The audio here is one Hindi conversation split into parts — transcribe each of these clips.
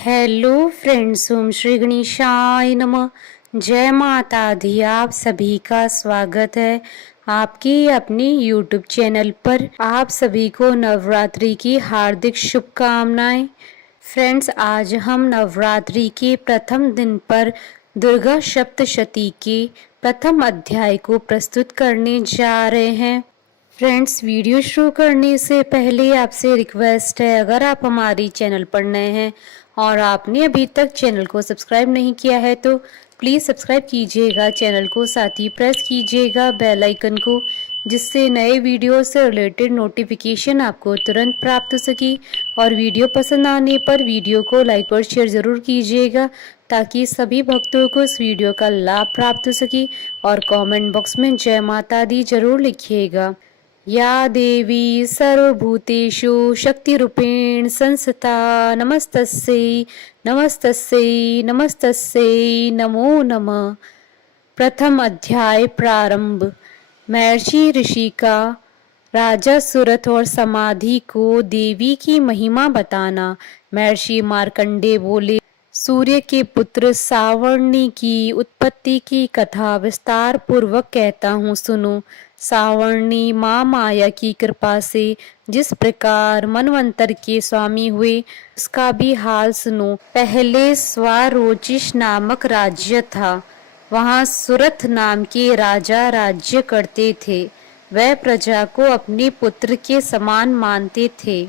हेलो फ्रेंड्स, ओम श्री गणेशाय नमः। जय माता दी। आप सभी का स्वागत है आपकी अपनी यूट्यूब चैनल पर। आप सभी को नवरात्रि की हार्दिक शुभकामनाएं। फ्रेंड्स, आज हम नवरात्रि के प्रथम दिन पर दुर्गा सप्तशती के प्रथम अध्याय को प्रस्तुत करने जा रहे हैं। फ्रेंड्स, वीडियो शुरू करने से पहले आपसे रिक्वेस्ट है, अगर आप हमारी चैनल पर नए हैं और आपने अभी तक चैनल को सब्सक्राइब नहीं किया है तो प्लीज़ सब्सक्राइब कीजिएगा चैनल को, साथ ही प्रेस कीजिएगा बेल आइकन को, जिससे नए वीडियो से रिलेटेड नोटिफिकेशन आपको तुरंत प्राप्त हो सके। और वीडियो पसंद आने पर वीडियो को लाइक और शेयर ज़रूर कीजिएगा ताकि सभी भक्तों को इस वीडियो का लाभ प्राप्त हो सके। और कमेंट बॉक्स में जय माता दी जरूर लिखिएगा। या देवी सर्वभूतेषु शक्तिरूपेण संस्थिता नमस्तस्यै नमस्तस्यै नमस्तस्यै नमो नमः। प्रथम अध्याय प्रारंभ। महर्षि ऋषि का राजा सूरत और समाधि को देवी की महिमा बताना। महर्षि मार्कंडेय बोले, सूर्य के पुत्र सावर्णी की उत्पत्ति की कथा विस्तार पूर्वक कहता हूँ, सुनो। सावर्णी माँ माया की कृपा से जिस प्रकार मनवंतर के स्वामी हुए उसका भी हाल सुनो। पहले स्वारोचिष नामक राज्य था। वहाँ सुरथ नाम के राजा राज्य करते थे। वह प्रजा को अपने पुत्र के समान मानते थे,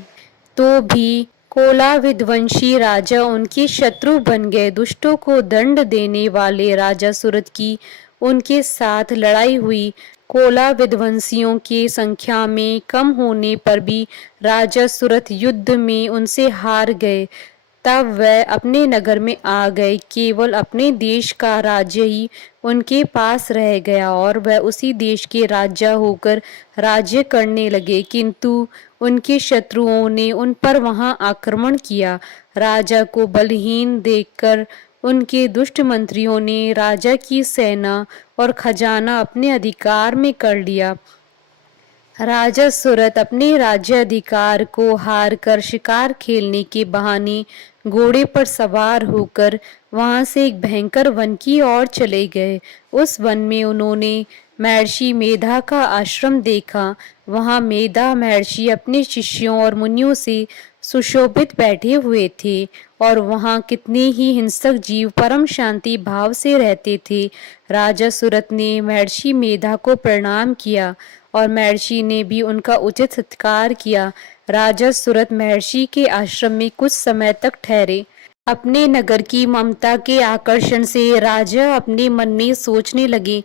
तो भी कोला विध्वंसी राजा उनके शत्रु बन गए। दुष्टों को दंड देने वाले राजा सूरत की उनके साथ लड़ाई हुई। कोला विध्वंसियों की संख्या में कम होने पर भी राजा सूरत युद्ध में उनसे हार गए। तब वह अपने नगर में आ गए। केवल अपने देश का राज्य ही उनके पास रह गया और वह उसी देश के राजा होकर राज्य करने लगे। किंतु उनके शत्रुओं ने उन पर वहां आक्रमण किया। राजा को बलहीन देखकर उनके दुष्ट मंत्रियों ने राजा की सेना और खजाना अपने अधिकार में कर लिया। राजा सूरत अपने राज्य अधिकार को हार कर शिकार खेलने के बहाने घोड़े पर सवार होकर वहां से एक भयंकर वन की ओर चले गए। उस वन में उन्होंने महर्षि मेधा का आश्रम देखा। वहां मेधा महर्षि अपने शिष्यों और मुनियों से सुशोभित बैठे हुए थे और वहां कितने ही हिंसक जीव परम शांति भाव से रहते थे। राजा सूरत ने महर्षि मेधा को प्रणाम किया और महर्षि ने भी उनका उचित सत्कार किया। राजा सूरत महर्षि के आश्रम में कुछ समय तक ठहरे। अपने नगर की ममता के आकर्षण से राजा अपने मन में सोचने लगे,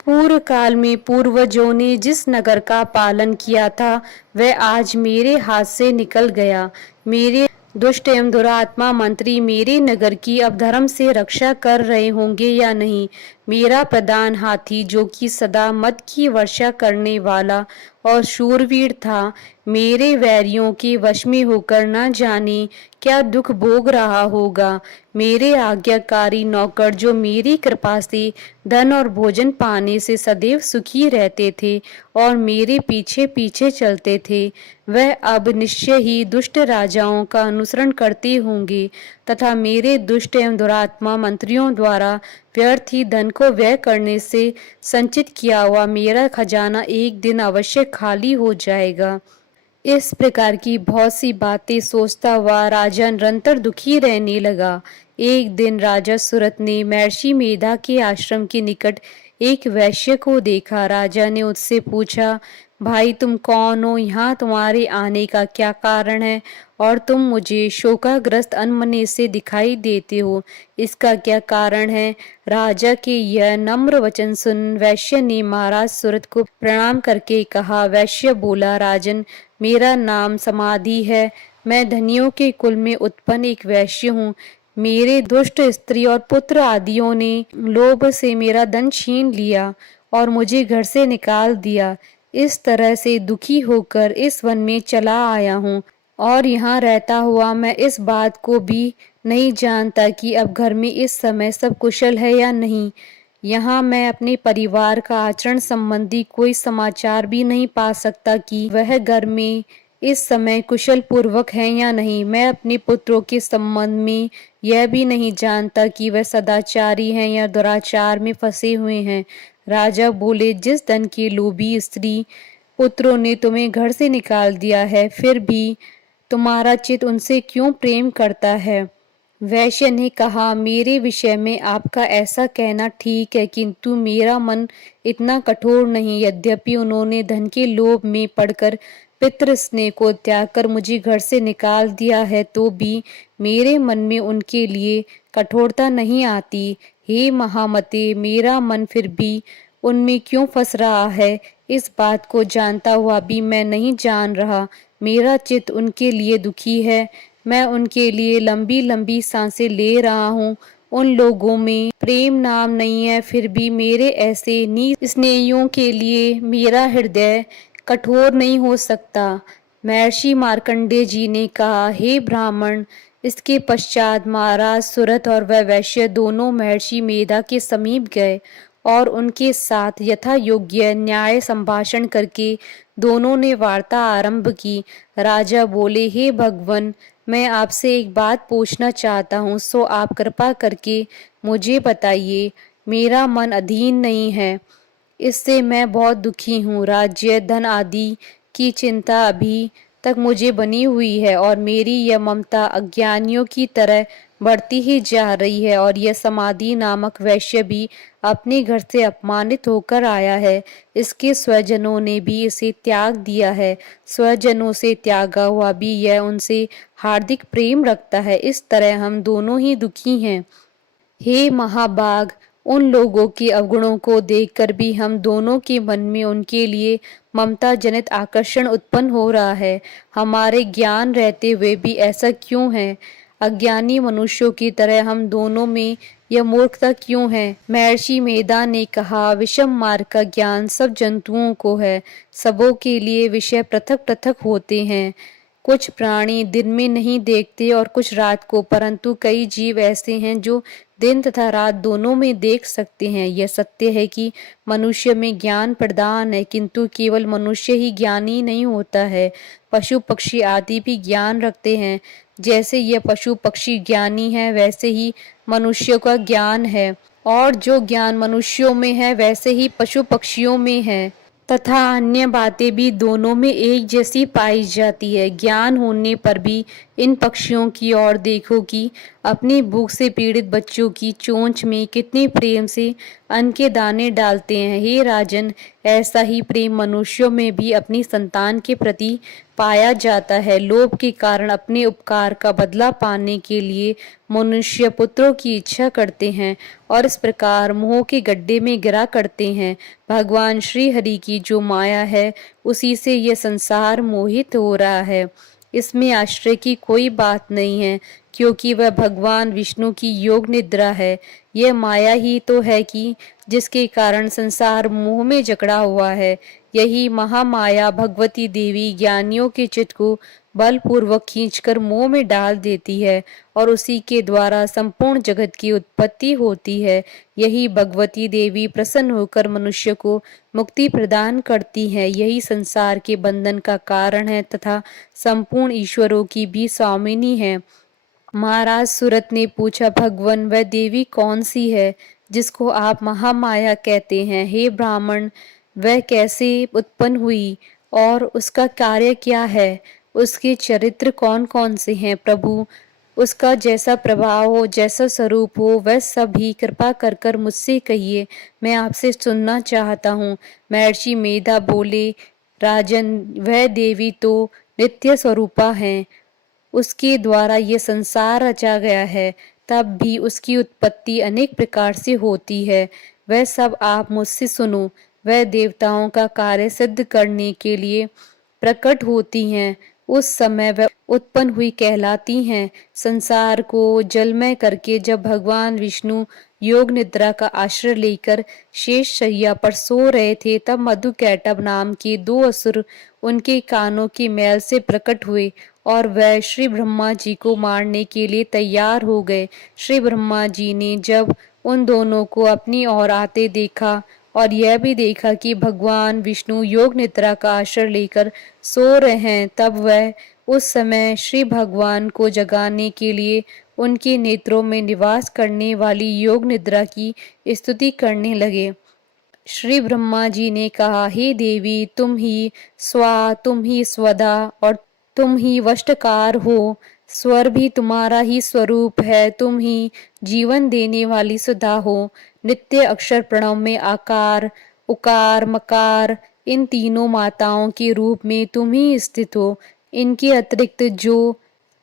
पूर्व काल में पूर्वजों ने जिस नगर का पालन किया था वह आज मेरे हाथ से निकल गया। मेरे दुष्ट एवं दुरात्मा मंत्री मेरे नगर की अब धर्म से रक्षा कर रहे होंगे या नहीं। मेरा प्रधान हाथी, जो कि सदा मद की वर्षा करने वाला और शूरवीर था, मेरे वैरियों के वश में होकर न जाने क्या दुख भोग रहा होगा। मेरे आज्ञाकारी नौकर, जो मेरी कृपा से धन और भोजन पाने से सदैव सुखी रहते थे और मेरे पीछे पीछे चलते थे, वह अब निश्चय ही दुष्ट राजाओं का अनुसरण करते होंगे तथा मेरे दुष्ट एवं दुरात्मा मंत्रियों द्वारा व्यर्थ ही धन को व्यय करने से संचित किया हुआ मेरा खजाना एक दिन अवश्य खाली हो जाएगा। इस प्रकार की बहुत सी बातें सोचता हुआ राजा निरंतर दुखी रहने लगा। एक दिन राजा सूरत ने महर्षि मेधा के आश्रम के निकट एक वैश्य को देखा। राजा ने उससे पूछा, भाई तुम कौन हो? यहाँ तुम्हारे आने का क्या कारण है और तुम मुझे शोकाग्रस्त अनमने से दिखाई देते हो, इसका क्या कारण है? राजा के यह नम्र वचन सुन वैश्य ने महाराज सूरत को प्रणाम करके कहा। वैश्य बोला, राजन, मेरा नाम समाधि है। मैं धनियों के कुल में उत्पन्न एक वैश्य हूँ। मेरे दुष्ट स्त्री और पुत्र आदियों ने लोभ से मेरा धन छीन लिया और मुझे घर से निकाल दिया। इस तरह से दुखी होकर इस वन में चला आया हूँ और यहाँ रहता हुआ मैं इस बात को भी नहीं जानता कि अब घर में इस समय सब कुशल है या नहीं। यहाँ मैं अपने परिवार का आचरण संबंधी कोई समाचार भी नहीं पा सकता कि वह घर में इस समय कुशल पूर्वक हैं या नहीं। मैं अपने पुत्रों के संबंध में यह भी नहीं जानता कि वह सदाचारी हैं या दुराचार में फंसे हुए हैं। राजा बोले, जिस धन की लोभी स्त्री पुत्रों ने तुम्हें घर से निकाल दिया है, फिर भी तुम्हारा चित्त उनसे क्यों प्रेम करता है। वैश्य ने कहा, मेरे विषय में आपका ऐसा कहना ठीक है, किंतु मेरा मन इतना कठोर नहीं। यद्यपि उन्होंने धन के लोभ में पड़कर पितृ स्नेह को त्याग कर मुझे घर से निकाल दिया है, तो भी मेरे मन में उनके लिए कठोरता नहीं आती। हे महामते, मेरा मन फिर भी उनमें क्यों फंस रहा है, इस बात को जानता हुआ भी मैं नहीं जान रहा। मेरा चित्त उनके लिए दुखी है। मैं उनके लिए लंबी लंबी सांसें ले रहा हूँ। उन लोगों में प्रेम नाम नहीं है, फिर भी मेरे ऐसे निस्नेहियों के लिए मेरा हृदय कठोर नहीं हो सकता। महर्षि मार्कंडेय जी ने कहा, हे ब्राह्मण। इसके पश्चात महाराज सुरथ और वह वैश्य दोनों महर्षि मेधा के समीप गए और उनके साथ यथा योग्य न्याय संभाषण करके दोनों ने वार्ता आरंभ की। राजा बोले, हे भगवन, मैं आपसे एक बात पूछना चाहता हूँ, सो आप कृपा करके मुझे बताइए। मेरा मन अधीन नहीं है, इससे मैं बहुत दुखी हूँ। राज्य धन आदि की चिंता अभी तक मुझे बनी हुई है और मेरी यह ममता अज्ञानियों की तरह बढ़ती ही जा रही है। और यह समाधि नामक वैश्य भी अपने घर से अपमानित होकर आया है। इसके स्वजनों ने भी इसे त्याग दिया है। स्वजनों से त्यागा हुआ भी यह उनसे हार्दिक प्रेम रखता है। इस तरह हम दोनों ही दुखी हैं। हे महाभाग, उन लोगों के अवगुणों को देखकर भी हम दोनों के मन में उनके लिए ममता जनित आकर्षण उत्पन्न हो रहा है। हमारे ज्ञान रहते हुए भी ऐसा क्यों है। अज्ञानी मनुष्यों की तरह हम दोनों में यह मूर्खता क्यों है। महर्षि मेधा ने कहा, विषम मार्ग का ज्ञान सब जंतुओं को है। सबों के लिए विषय पृथक पृथक होते हैं। कुछ प्राणी दिन में नहीं देखते और कुछ रात को, परंतु कई जीव ऐसे हैं जो दिन तथा रात दोनों में देख सकते हैं। यह सत्य है कि मनुष्य में ज्ञान प्रदान है, किंतु केवल मनुष्य ही ज्ञानी नहीं होता है। पशु पक्षी आदि भी ज्ञान रखते हैं। जैसे यह पशु पक्षी ज्ञानी है, वैसे ही मनुष्य का ज्ञान है, और जो ज्ञान मनुष्यों में है वैसे ही पशु पक्षियों में है, तथा अन्य बातें भी दोनों में एक जैसी पाई जाती है। ज्ञान होने पर भी इन पक्षियों की ओर देखो कि अपनी भूख से पीड़ित बच्चों की चोंच में कितने प्रेम से अन्न के दाने डालते हैं। हे राजन, ऐसा ही प्रेम मनुष्यों में भी अपनी संतान के प्रति पाया जाता है। लोभ के कारण अपने उपकार का बदला पाने के लिए मनुष्य पुत्रों की इच्छा करते हैं और इस प्रकार मोह के गड्ढे में गिरा करते हैं। भगवान श्री हरि की जो माया है, उसी से यह संसार मोहित हो रहा है। इसमें आश्चर्य की कोई बात नहीं है, क्योंकि वह भगवान विष्णु की योग निद्रा है। यह माया ही तो है कि जिसके कारण संसार मोह में जकड़ा हुआ है। यही महामाया भगवती देवी ज्ञानियों के चित्त को बलपूर्वक खींचकर मोह में डाल देती है और उसी के द्वारा संपूर्ण जगत की उत्पत्ति होती है। यही भगवती देवी प्रसन्न होकर मनुष्य को मुक्ति प्रदान करती है। यही संसार के बंधन का कारण है तथा संपूर्ण ईश्वरों की भी स्वामिनी है। महाराज सुरत ने पूछा, भगवन, वह देवी कौन सी है जिसको आप महामाया कहते हैं। हे ब्राह्मण, वह कैसे उत्पन्न हुई और उसका कार्य क्या है। उसके चरित्र कौन कौन से हैं। प्रभु, उसका जैसा प्रभाव हो, जैसा स्वरूप हो, वह सब ही कृपा कर कर मुझसे कहिए। मैं आपसे सुनना चाहता हूँ। महर्षि मेधा बोले, राजन, वह देवी तो नित्य स्वरूपा है। उसके द्वारा ये संसार रचा गया है, तब भी उसकी उत्पत्ति अनेक प्रकार से होती है। वह सब आप मुझसे सुनो। वह देवताओं का कार्य सिद्ध करने के लिए प्रकट होती हैं। उस समय वह उत्पन्न हुई कहलाती हैं। संसार को जलमय करके जब भगवान विष्णु योग निद्रा का आश्रय लेकर शेष शैया पर सो रहे थे, तब मधुकैटभ नाम के दो असुर उनके कानों की मैल से प्रकट हुए और वह श्री ब्रह्मा जी को मारने के लिए तैयार हो गए। श्री ब्रह्मा जी ने जब उन दोनों को अपनी ओर आते देखा और यह भी देखा कि भगवान विष्णु योग निद्रा का आश्रय लेकर सो रहे हैं। तब वह उस समय श्री भगवान को जगाने के लिए उनके नेत्रों में निवास करने वाली योग निद्रा की स्तुति करने लगे। श्री ब्रह्मा जी ने कहा, हे देवी, तुम ही स्वा, तुम ही स्वदा और तुम ही वष्टकार हो। स्वर भी तुम्हारा ही स्वरूप है। तुम ही जीवन देने वाली सुधा हो। नित्य अक्षर प्रणव में आकार, उकार, मकार, इन तीनों माताओं के रूप में तुम ही स्थित हो। इनके अतिरिक्त जो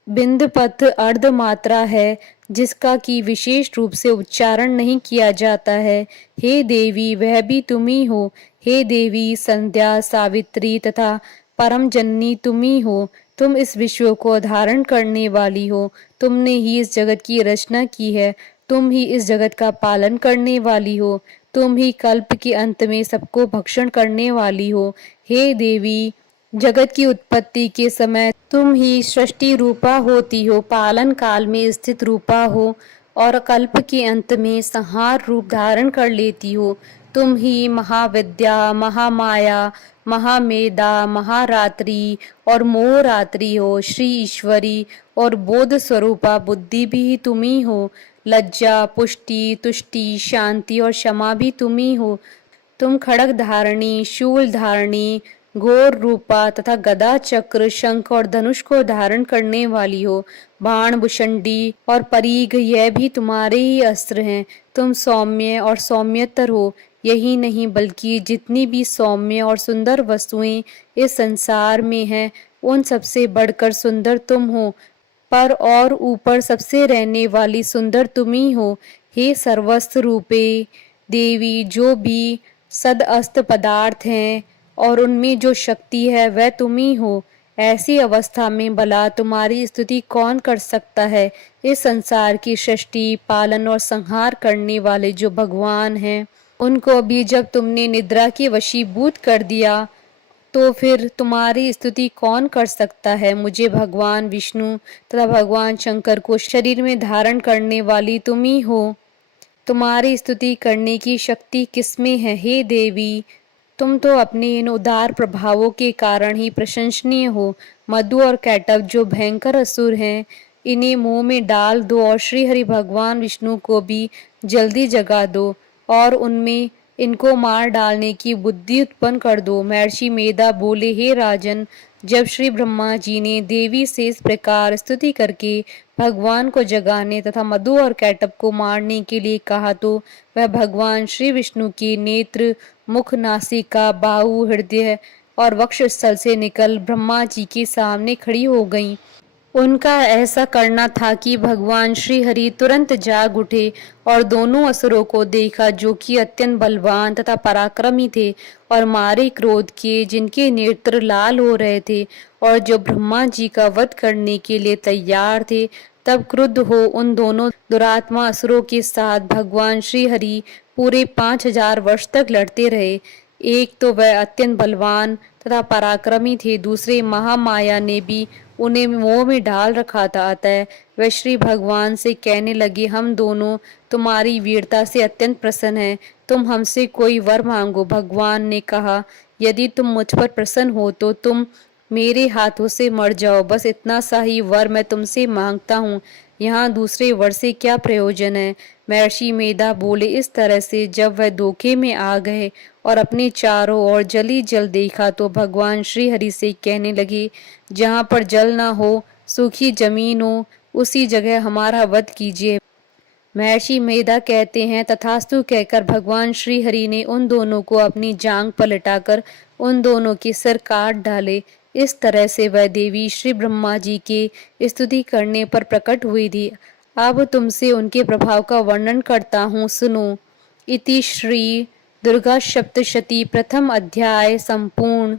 बिंद पथ अर्ध मात्रा है, जिसका कि विशेष रूप से उच्चारण नहीं किया जाता है, हे देवी, वह भी तुम ही हो। हे देवी, संध्या, सावित्री तथा परम जननी तुम ही हो। तुम इस विश्व को धारण करने वाली हो। तुमने ही इस जगत की रचना की है। तुम ही इस जगत का पालन करने वाली हो। तुम ही कल्प के अंत में सबको भक्षण करने वाली हो। हे देवी, जगत की उत्पत्ति के समय तुम ही सृष्टि रूपा होती हो, पालन काल में स्थित रूपा हो और कल्प के अंत में संहार रूप धारण कर लेती हो। तुम ही महाविद्या, महामाया, महामेधा, महारात्रि और मोहरात्रि हो। श्री ईश्वरी और बोध स्वरूपा बुद्धि भी तुम ही हो। लज्जा, पुष्टि, तुष्टि, शांति और क्षमा भी तुम ही हो। तुम खड़ग धारणी, शूल धारणी, घोर रूपा तथा गदा, चक्र, शंख और धनुष को धारण करने वाली हो। बाण, भुषंडी और परीघ, यह भी तुम्हारे ही अस्त्र हैं। तुम सौम्य और सौम्यतर हो। यही नहीं बल्कि जितनी भी सौम्य और सुंदर वस्तुएं इस संसार में हैं, उन सबसे बढ़कर सुंदर तुम हो। पर और ऊपर सबसे रहने वाली सुंदर तुम ही हो। हे सर्वस्व रूपे देवी, जो भी सद अस्त पदार्थ हैं और उनमें जो शक्ति है वह तुम ही हो। ऐसी अवस्था में भला तुम्हारी स्तुति कौन कर सकता है। इस संसार की सृष्टि, पालन और संहार करने वाले जो भगवान हैं, उनको भी जब तुमने निद्रा के वशीभूत कर दिया, तो फिर तुम्हारी स्तुति कौन कर सकता है। मुझे भगवान विष्णु तथा भगवान शंकर को शरीर में धारण करने वाली तुम ही हो। तुम्हारी स्तुति करने की शक्ति किसमें है। हे देवी, तुम तो अपने इन उदार प्रभावों के कारण ही प्रशंसनीय हो। मधु और कैटव जो भयंकर असुर हैं, इन्हें मुंह में डाल दो और श्री हरि भगवान विष्णु को भी जल्दी जगा दो और उनमें इनको मार डालने की बुद्धि उत्पन्न कर दो। महर्षि मेधा बोले, हे राजन, जब श्री ब्रह्मा जी ने देवी से इस प्रकार स्तुति करके भगवान को जगाने तथा मधु और कैटव को मारने के लिए कहा, तो वह भगवान श्री विष्णु के नेत्र, मुख, नासिका, बाहु, हृदय और वक्ष स्थल से निकल ब्रह्मा जी के सामने खड़ी हो गईं। उनका ऐसा करना था कि भगवान श्री हरि तुरंत जाग उठे और दोनों असुरों को देखा, जो कि अत्यंत बलवान तथा पराक्रमी थे और मारे क्रोध किए, जिनके नेत्र लाल हो रहे थे और जो ब्रह्मा जी का वध करने के लिए तैयार थे। तब क्रुद्ध हो उन दोनों दुरात्मा असुरों के साथ भगवान श्री हरि पूरे 5000 वर्ष तक लड़ते रहे। एक तो वह अत्यंत बलवान तथा पराक्रमी थे, दूसरे महामाया ने भी उन्हें मोह में डाल रखा था। अतः वह श्री भगवान से कहने लगे, हम दोनों तुम्हारी वीरता से अत्यंत प्रसन्न हैं, तुम हमसे कोई वर मांगो। भगवान ने कहा, यदि तुम मुझ पर प्रसन्न हो तो तुम मेरे हाथों से मर जाओ। बस इतना सा ही वर मैं तुमसे मांगता हूँ। यहाँ दूसरे वर से क्या प्रयोजन है। महर्षि मेधा बोले, इस तरह से जब वह धोखे में आ गए और अपने चारों ओर जल ही जल देखा, तो भगवान श्री हरि से कहने लगे, जहाँ पर जल ना हो, सूखी जमीन हो, उसी जगह हमारा वध कीजिए। महर्षि मेधा कहते हैं, तथास्तु कहकर भगवान श्री हरि ने उन दोनों को अपनी जांग पर लिटाकर उन दोनों के सिर काट डाले। इस तरह से वह देवी श्री ब्रह्मा जी के स्तुति करने पर प्रकट हुई थी। अब तुमसे उनके प्रभाव का वर्णन करता हूँ, सुनो। इति श्री दुर्गा सप्तशती प्रथम अध्याय संपूर्ण।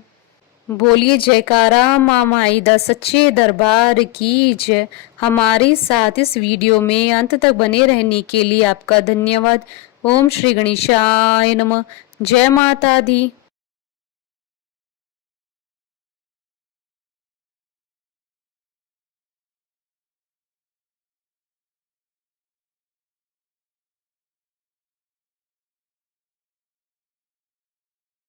बोलिए जयकारा मामाई द सच्चे दरबार की जय। हमारे साथ इस वीडियो में अंत तक बने रहने के लिए आपका धन्यवाद। ओम श्री गणेशाय नमः। जय माता दी।